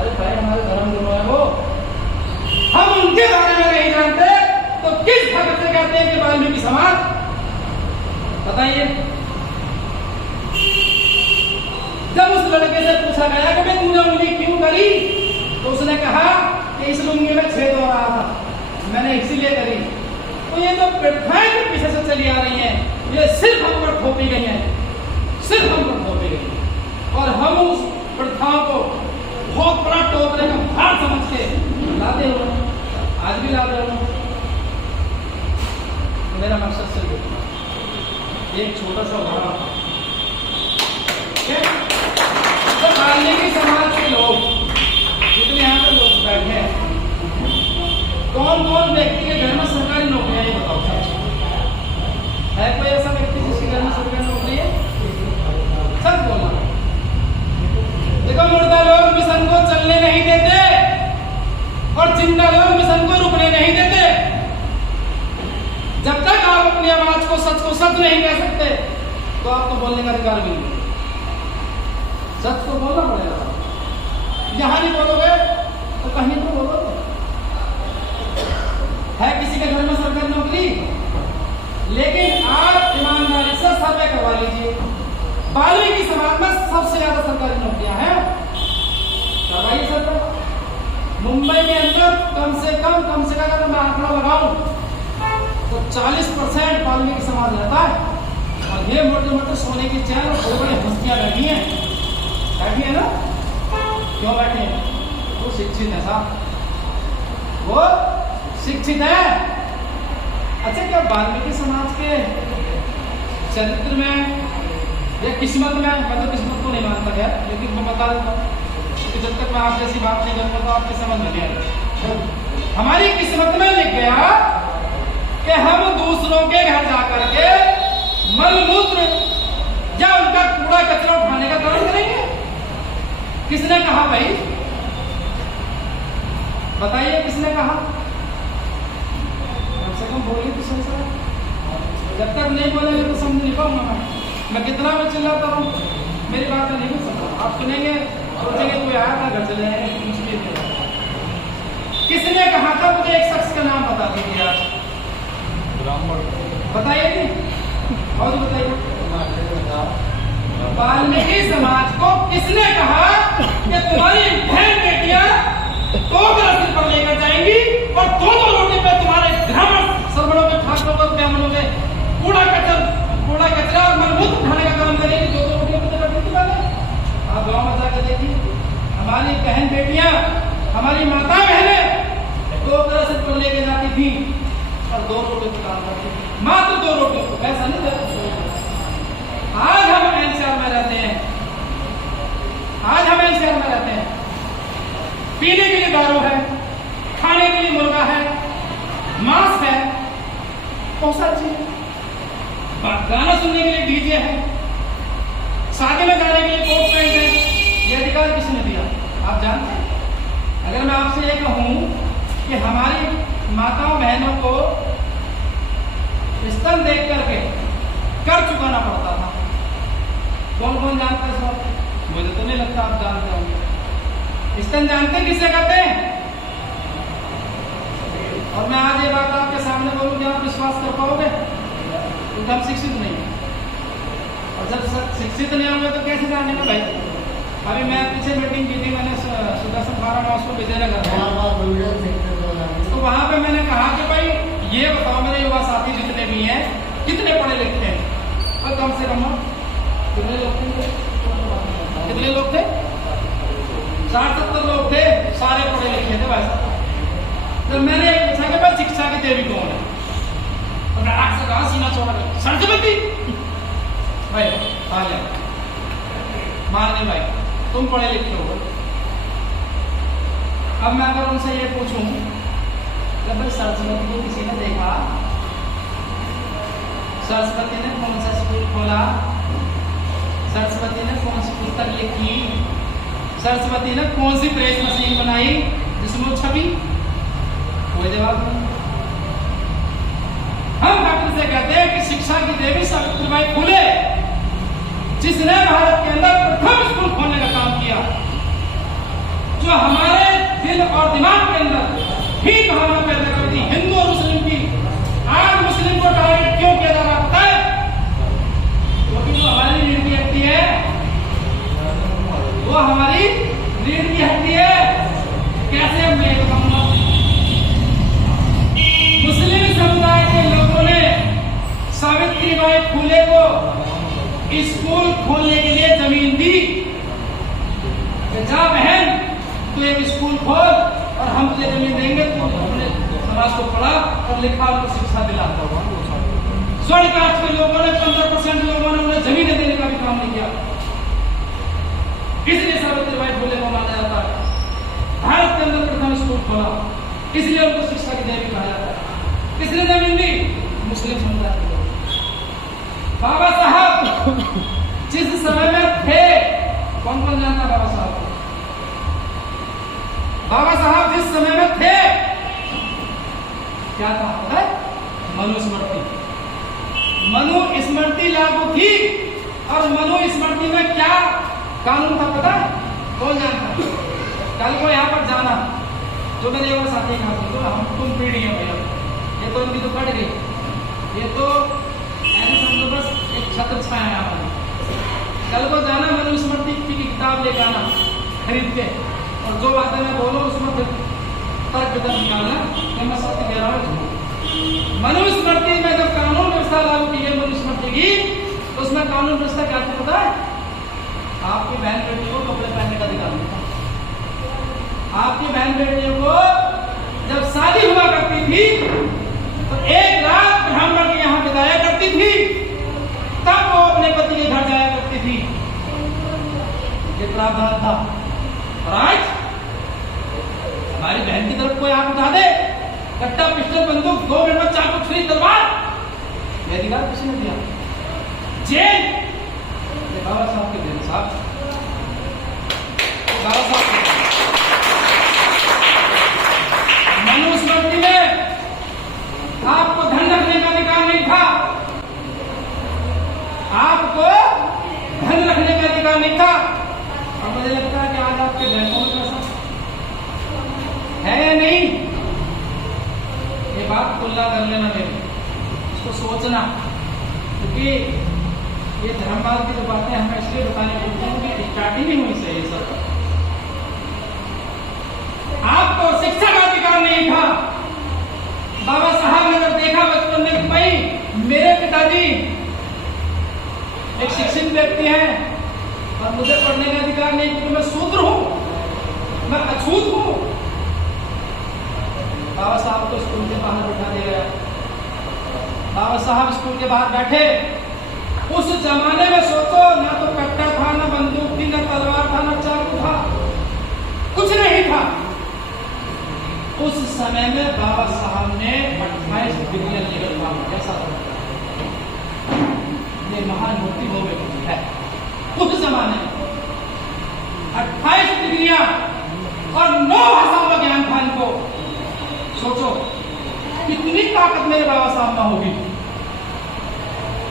अरे भाई हमारे धर्म गुरु है वो, हम उनके बारे में नहीं जानते तो किस हक से कहते हैं कि वाल्मीकि समाज? बताइए। जब उस लड़के से पूछा गया कि भाई तूने उंगली क्यों करी, तो उसने कहा कि इस लुंगी में छेद हो रहा था, मैंने इसीलिए करी। तो ये जो प्रथाएं जो पीछे से चली आ रही हैं, ये सिर्फ हम पर थोपी गई हैं, सिर्फ हम पर थोपी गई हैं। और हम उस प्रथाओं को बहुत बड़ा टोकरे का भार समझ के लाते हुए आज भी ला रहे हो। मेरा मकसद सिर्फ एक छोटा सा उदाहरण, तो वाल्मीकि समाज के लोग जितने यहाँ पे लोग बैठे हैं, कौन कौन व्यक्ति के घर में सरकारी नौकरियां, ये बताओ। है कोई ऐसा व्यक्ति जिसके घर में सरकारी नौकरी है? सब बोला। देखो, मुर्दा लोग मिशन को चलने नहीं देते और जिंदा लोग मिशन को रुकने नहीं देते। जब तक आप अपनी आवाज को सच नहीं कह सकते तो आपको बोलने का अधिकार भी नहीं। सच को बोलना पड़ेगा। यहां नहीं बोलोगे तो कहीं तो बोलोगे। है किसी के घर में सरकारी नौकरी, लेकिन आप ईमानदारी से सर्वे करवा लीजिए। वाल्मीकि समाज में सबसे ज्यादा सरकारी नौकरियां हैं, करवाइए सर्वे। मुंबई के अंदर कम से कम अगर मैं आंकड़ा लगाऊं तो 40% वाल्मीकि समाज रहता है। और ये मोटे मोटे सोने की चैन और बड़े बड़े हस्तियां बैठी है ना। क्यों बैठे हैं? वो शिक्षित है साहब, वो शिक्षित है। अच्छा, क्या वाल्मीकि समाज के चरित्र में या किस्मत में, मैं तो किस्मत को नहीं मानता है, लेकिन मैं बता देता हूँ कि जब तक मैं आप जैसी बात नहीं करूँगा तो आपकी समझ में नहीं आएगी। हमारी किस्मत में लिख गया कि हम दूसरों के घर जाकर के मलमूत्र या उनका कूड़ा कचरा उठाने का काम करेंगे। किसने कहा भाई? बताइए किसने कहा? कम से कम बोलिए तो सही सर। जब तक नहीं बोलेंगे तो समझ नहीं पाऊंगा मैं कितना भी चिल्लाता हूँ, मेरी बात नहीं सुन सकता। आप सुनेंगे, सोचेंगे कोई आया था, घर चले जाएंगे। किसने कहा था? मुझे एक शख्स का नाम बता दीजिए आज। बताइए नहीं, और बताइए। वाल्मीकि समाज को किसने कहा कि तुम्हारी बहन बेटियां टोकरा सिर पर लेकर जाएंगी और दो रोटी पे तुम्हारे ब्राह्मण सर्वणों के, ठाकुरों के, ब्राह्मणों के कूड़ा कचरा और मलमूत्र उठाने का काम करेंगे? दो रोटियों पे रोटी वाले आप गाँव में जाकर देखिए, हमारी बहन बेटियां, हमारी माता बहनें टोकरा सिर पर लेके जाती थी और 2 रोटियों पे काम करती थी, मात्र 2 रोटियों पे, ऐसा नहीं था। आज हम एनसीआर में रहते हैं, पीने के लिए दारू है, खाने के लिए मुर्गा है, मांस है, बहुत सारी चीजें, गाना सुनने के लिए डीजे है, शादी में जाने के लिए कोट पैंट है। ये अधिकार किसने दिया? आप जानते हैं? अगर मैं आपसे ये कहूं कि हमारी माताओं बहनों को स्तन देख करके कर चुकाना पड़ता था, कौन कौन जानता है सब? मुझे तो नहीं लगता आप जानते होंगे। स्तन जानते हैं किसे कहते हैं? और मैं आज ये बात आपके सामने बोलूं कि आप विश्वास कर पाओगे? क्योंकि हम शिक्षित नहीं है, और जब शिक्षित नहीं होंगे तो कैसे जानेंगे भाई? अभी मैं पीछे मीटिंग की थी, मैंने सुदर्शन फार्म हाउस को विजयनगर, तो वहां पे मैंने कहा कि भाई ये बताओ मेरे युवा साथी जितने भी हैं कितने पढ़े लिखे हैं? और कम से कम कितने लोग थे? 60-70 लोग थे, सारे पढ़े लिखे थे भाई साहब। तो मैंने पूछा कि भाई शिक्षा की देवी कौन है? तो मैं आग से कहा, सीना छोड़ा सरस्वती। भाई आ जाओ, मारने भाई तुम पढ़े लिखे हो। अब मैं अगर उनसे ये पूछूं कि भाई सरस्वती को किसी ने देखा? सरस्वती ने कौन सा स्कूल खोला? सरस्वती ने कौन सी पुस्तक लिखी? सरस्वती ने कौन सी प्रेस मशीन बनाई जिसमें छवि? कोई जवाब नहीं। हम डॉक्टर से कहते हैं कि शिक्षा की देवी सावित्रीबाई फुले, जिसने भारत के अंदर प्रथम स्कूल खोलने का काम किया, जो जो हमारे दिल और दिमाग के अंदर ही भावना पैदा करती हिंदू और मुस्लिम की। आज मुस्लिम को टारगेट क्यों किया जा रहा है? क्योंकि वो हमारी रीढ़ की हड्डी है, वो हमारी रीढ़ की हड्डी है। कैसे मैं बताऊंगा? मुस्लिम समुदाय के लोगों ने सावित्रीबाई फुले को स्कूल खोलने के लिए जमीन दी। जा बहन, तू एक स्कूल खोल और हम तुझे जमीन देंगे, तू अपने समाज को पढ़ा और लिखा और शिक्षा दिला। स्वर्ण कास्ट के लोगों ने 15% लोगों ने उन्हें जमीनें देने का भी काम नहीं किया। इसलिए सावित्रीबाई फुले को माना जाता है भारत के अंदर प्रथम स्कूल खोला, इसलिए उनको शिक्षा की देवी कहा जाता है। किसने जमीन दी? मुस्लिम समुदाय के लोग। बाबा साहब जिस समय में थे, कौन कौन जानता बाबा साहब? बाबा साहब जिस समय में थे क्या था पता है? मनुस्मृति। मनुस्मृति लागू थी। और मनुस्मृति में क्या कानून था पता है? कौन जानता? कल को यहाँ पर जाना, जो मेरे और साथी कहा तो हम तुम पीढ़ी है भैया, ये तो इनकी तो कट गई, ये तो ऐसे समझो बस एक छत्र छाया है हमारी। कल को जाना, मनुस्मृति की किताब लेकर आना खरीद के, और जो बातें मैं बोलूं उसमें तर्क वितर्क निकालना कि मैं सत्य कह रहा हूँ। मनुस्मृति में जब कानून व्यवस्था लागू की है मनुस्मृति की, तो उसमें कानून व्यवस्था क्या थी पता है? आपकी बहन बेटियों को कपड़े पहनने का अधिकार नहीं था। आपकी बहन बेटियों को जब शादी हुआ करती थी तो एक रात ब्राह्मण के यहाँ बिताया करती थी, तब वो अपने पति के घर जाया करती थी। ये प्रावधान था। और आज हमारी बहन की तरफ कोई आंख उठा दे, कट्टा पिस्टल बंदूक 2 मिनट में चाकू छुरी तलवार, ये अधिकार किसने दिया? जेल। बाबा साहब के दिन साहब, बाबा साहब मनुस्मृति में आपको धन रखने का अधिकार नहीं था। आपको धन रखने का अधिकार नहीं था। और मुझे लगता है कि आज आपके बैंकों में पैसा है या नहीं, ये बात खुला कर लेना मेरी, इसको सोचना, क्योंकि ये धर्मवाद की जो बातें हमें इसलिए बताने पड़ती हैं कि स्टार्टिंग ही हुई से ये सब। आपको शिक्षा का अधिकार नहीं था। बाबा साहब ने जब देखा बचपन में कि भाई मेरे पिताजी एक शिक्षित व्यक्ति हैं और मुझे पढ़ने का अधिकार नहीं, क्योंकि मैं शूद्र हूं, मैं अछूत हूं। बाबा साहब को स्कूल के बाहर बैठा दिया गया। बाबा साहब स्कूल के बाहर बैठे। उस जमाने में सोचो, ना तो कट्टा था, ना बंदूक थी, ना तलवार था, ना चाकू था, कुछ नहीं था। उस समय में बाबा साहब ने 28 डिग्रियां लेकर काम कैसा था? ये महान मूर्ति हो गई है उस जमाने में। 28 डिग्रियां और 9 भाषाओं का ज्ञान था इनको। सोचो कितनी ताकत मेरे बाबा साहब में होगी।